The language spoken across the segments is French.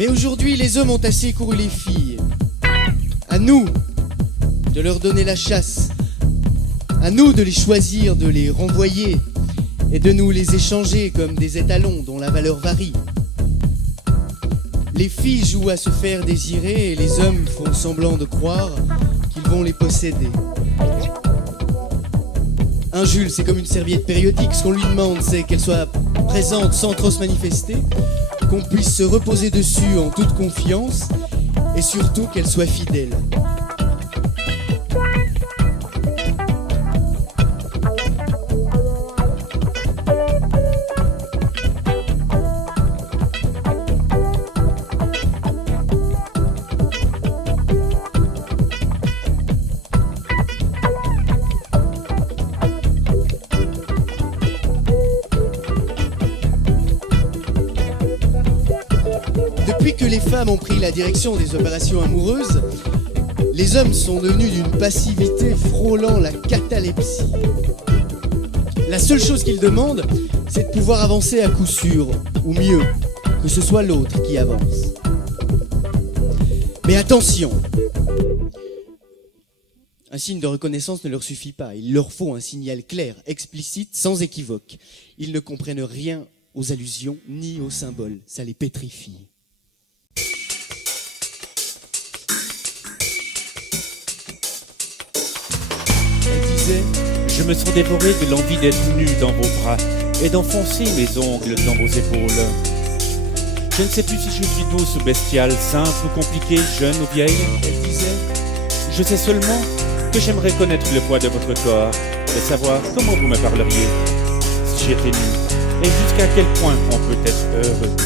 Mais aujourd'hui, les hommes ont assez couru les filles. À nous de leur donner la chasse. À nous de les choisir, de les renvoyer et de nous les échanger comme des étalons dont la valeur varie. Les filles jouent à se faire désirer et les hommes font semblant de croire qu'ils vont les posséder. Un Jules, c'est comme une serviette périodique. Ce qu'on lui demande, c'est qu'elle soit présente sans trop se manifester, qu'on puisse se reposer dessus en toute confiance et surtout qu'elle soit fidèle. Depuis que les femmes ont pris la direction des opérations amoureuses, les hommes sont devenus d'une passivité frôlant la catalepsie. La seule chose qu'ils demandent, c'est de pouvoir avancer à coup sûr, ou mieux, que ce soit l'autre qui avance. Mais attention! Un signe de reconnaissance ne leur suffit pas. Il leur faut un signal clair, explicite, sans équivoque. Ils ne comprennent rien aux allusions ni aux symboles. Ça les pétrifie. Je me sens dévoré de l'envie d'être nu dans vos bras et d'enfoncer mes ongles dans vos épaules. Je ne sais plus si je suis douce ou bestiale, simple ou compliquée, jeune ou vieille. Elle disait, je sais seulement que j'aimerais connaître le poids de votre corps et savoir comment vous me parleriez si j'étais nu et jusqu'à quel point on peut être heureux.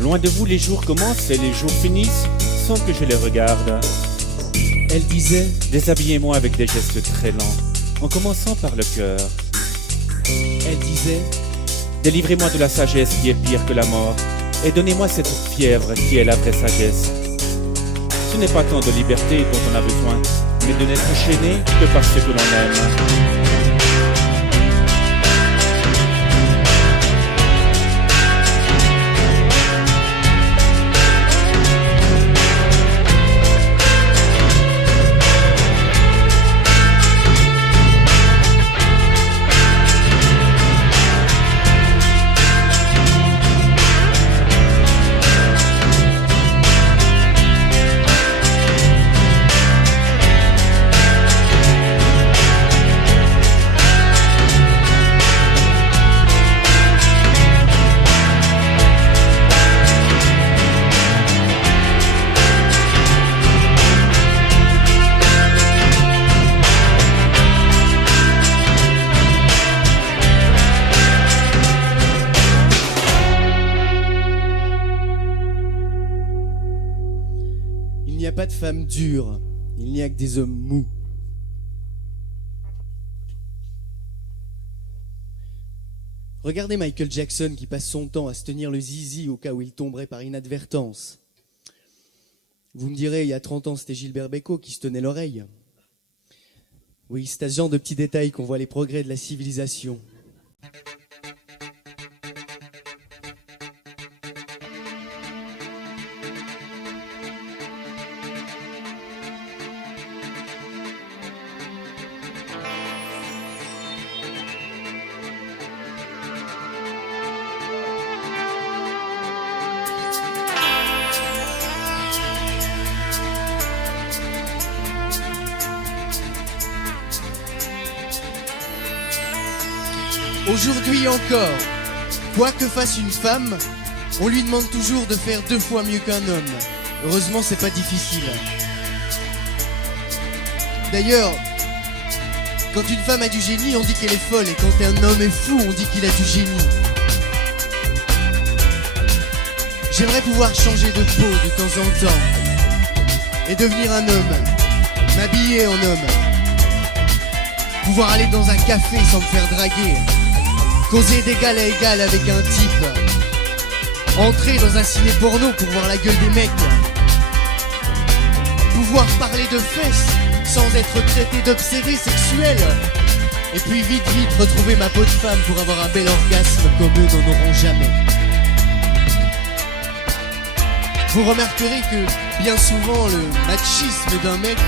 Loin de vous, les jours commencent et les jours finissent sans que je les regarde. Elle disait, déshabillez-moi avec des gestes très lents, en commençant par le cœur. Elle disait, délivrez-moi de la sagesse qui est pire que la mort, et donnez-moi cette fièvre qui est la vraie sagesse. Ce n'est pas tant de liberté dont on a besoin, mais de n'être chaîné que parce que l'on aime. il n'y a pas de femmes dures, il n'y a que des hommes mous. Regardez Michael Jackson qui passe son temps à se tenir le zizi au cas où il tomberait par inadvertance. Vous me direz, il y a 30 ans, c'était Gilbert Bécaud qui se tenait l'oreille. Oui, c'est à ce genre de petits détails qu'on voit les progrès de la civilisation. Aujourd'hui encore, quoi que fasse une femme, On lui demande toujours de faire 2 fois mieux qu'un homme. Heureusement, c'est pas difficile. D'ailleurs, quand une femme a du génie, on dit qu'elle est folle. Et quand un homme est fou, on dit qu'il a du génie. J'aimerais pouvoir changer de peau de temps en temps et devenir un homme, m'habiller en homme, pouvoir aller dans un café sans me faire draguer, causer d'égal à égal avec un type, entrer dans un ciné porno pour voir la gueule des mecs, pouvoir parler de fesses sans être traité d'obsédé sexuel, et puis vite retrouver ma peau de femme pour avoir un bel orgasme comme eux n'en auront jamais. Vous remarquerez que bien souvent le machisme d'un mec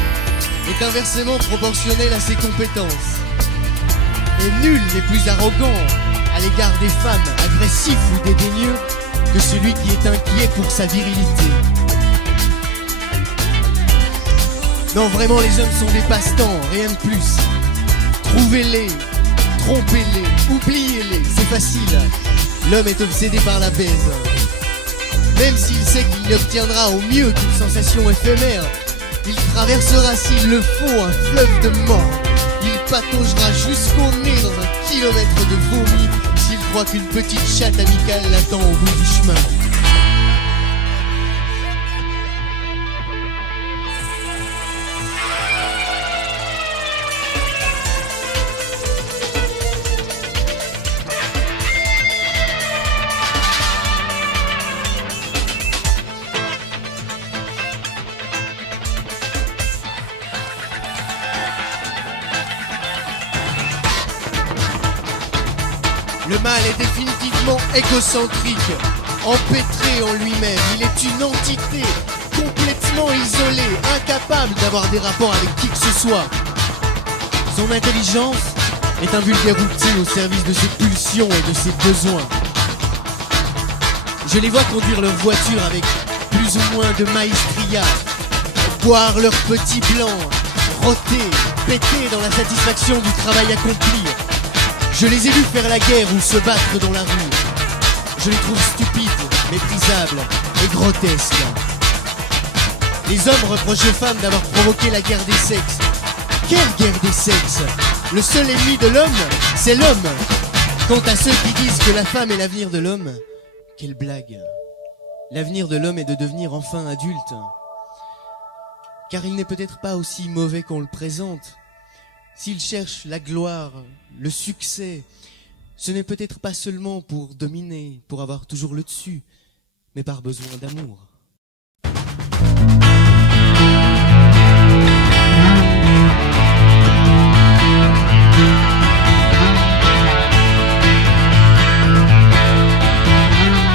est inversement proportionnel à ses compétences. Et nul n'est plus arrogant à l'égard des femmes, agressif ou dédaigneux, que celui qui est inquiet pour sa virilité. Non, vraiment, les hommes sont des passe-temps, rien de plus. Trouvez-les, trompez-les, oubliez-les, c'est facile. L'homme est obsédé par la baise. Même s'il sait qu'il n'obtiendra au mieux qu'une sensation éphémère, il traversera s'il le faut un fleuve de mort. Il pataugera jusqu'au nez dans 1 kilomètre de vomi s'il croit qu'une petite chatte amicale l'attend au bout du chemin. Le mâle est définitivement égocentrique, empêtré en lui-même. Il est une entité complètement isolée, incapable d'avoir des rapports avec qui que ce soit. Son intelligence est un vulgaire outil au service de ses pulsions et de ses besoins. Je les vois conduire leur voiture avec plus ou moins de maestria, boire leur petit blanc, roter, péter dans la satisfaction du travail accompli. Je les ai vus faire la guerre ou se battre dans la rue. Je les trouve stupides, méprisables et grotesques. Les hommes reprochent aux femmes d'avoir provoqué la guerre des sexes. Quelle guerre des sexes? Le seul ennemi de l'homme, c'est l'homme. Quant à ceux qui disent que la femme est l'avenir de l'homme, quelle blague. L'avenir de l'homme est de devenir enfin adulte. Car il n'est peut-être pas aussi mauvais qu'on le présente. S'il cherche la gloire, le succès, ce n'est peut-être pas seulement pour dominer, pour avoir toujours le dessus, mais par besoin d'amour.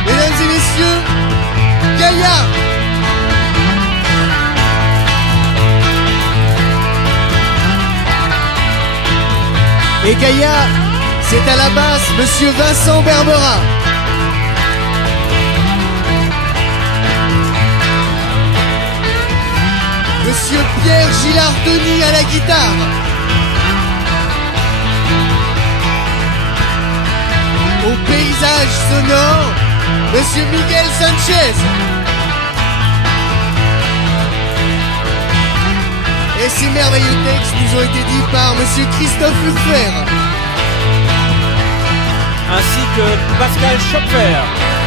Mesdames et messieurs, Gaïa! Et Gaïa, c'est à la basse Monsieur Vincent Berbera. Monsieur Pierre Gillard-Denis à la guitare. Au paysage sonore, Monsieur Miguel Sanchez. Et ces merveilleux textes nous ont été dits par Monsieur Christophe Urfer. Ainsi que Pascal Schopfer.